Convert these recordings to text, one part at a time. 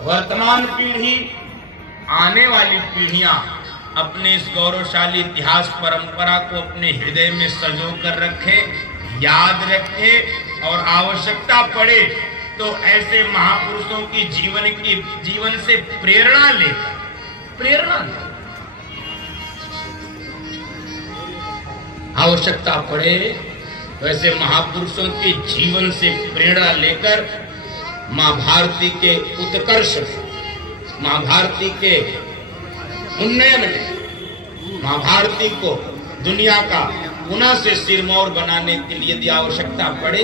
वर्तमान पीढ़ी, आने वाली पीढ़ियां अपने इस गौरवशाली इतिहास परंपरा को अपने हृदय में संजो कर रखे, याद रखे और आवश्यकता पड़े तो ऐसे महापुरुषों की जीवन से प्रेरणा ले। आवश्यकता पड़े तो ऐसे महापुरुषों के जीवन से प्रेरणा लेकर मां भारती के उत्कर्ष, मां भारती के उन्नयन में, मां भारती को दुनिया का पुनः से सिरमौर बनाने के लिए यदि आवश्यकता पड़े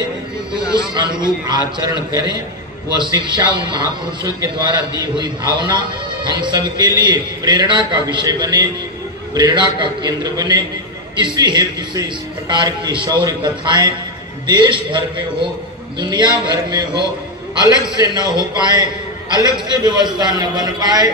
तो उस अनुरूप आचरण करें। वह शिक्षा उन महापुरुषों के द्वारा दी हुई भावना हम सबके लिए प्रेरणा का विषय बने, प्रेरणा का केंद्र बने। इसी हेतु से इस प्रकार की शौर्य कथाएं देश भर में हो, दुनिया भर में हो, अलग से न हो पाए, अलग से व्यवस्था न बन पाए,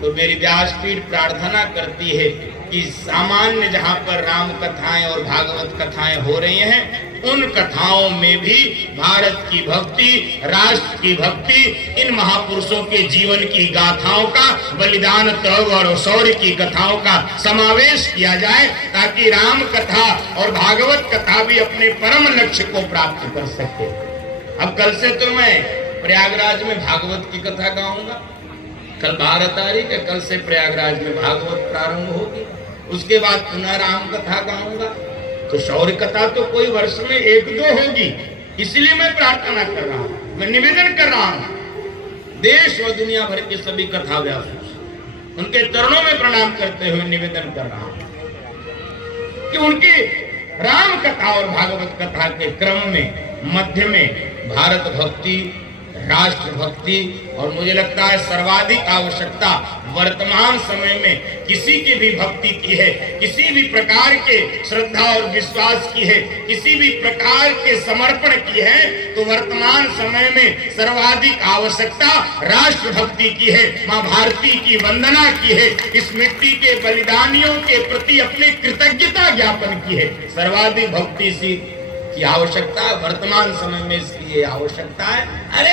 तो मेरी व्यासपीठ प्रार्थना करती है कि सामान्य जहां पर राम कथाएं और भागवत कथाएं हो रही हैं, उन कथाओं में भी भारत की भक्ति, राष्ट्र की भक्ति, इन महापुरुषों के जीवन की गाथाओं का, बलिदान, त्याग और शौर्य की कथाओं का समावेश किया जाए, ताकि राम कथा और भागवत कथा भी अपने परम लक्ष्य को प्राप्त कर सके। अब कल से तो मैं प्रयागराज में भागवत की कथा गाऊंगा। कल 12 तारीख है, कल से प्रयागराज में भागवत प्रारंभ होगी, उसके बाद पुनः राम कथा गाऊंगा। तो शौर्य कथा तो कोई वर्ष में 1-2 होगी। इसलिए मैं प्रार्थना कर रहा हूं, मैं निवेदन कर रहा हूं देश व दुनिया भर के सभी कथा व्यासों से, उनके चरणों में प्रणाम करते हुए निवेदन कर रहा हूं कि उनकी राम कथा और भागवत कथा के क्रम में मध्य में भारत भक्ति, राष्ट्र भक्ति और मुझे लगता है सर्वाधिक आवश्यकता वर्तमान समय में किसी की भी भक्ति की है, किसी भी प्रकार के श्रद्धा और विश्वास की है, किसी भी प्रकार के समर्पण की है, तो वर्तमान समय में सर्वाधिक आवश्यकता राष्ट्र भक्ति की है, मां भारती की वंदना की है, इस मिट्टी के बलिदानियों के प्रति अपनी कृतज्ञता ज्ञापन की है। सर्वाधिक भक्ति सी की आवश्यकता वर्तमान समय में इसकी आवश्यकता है। अरे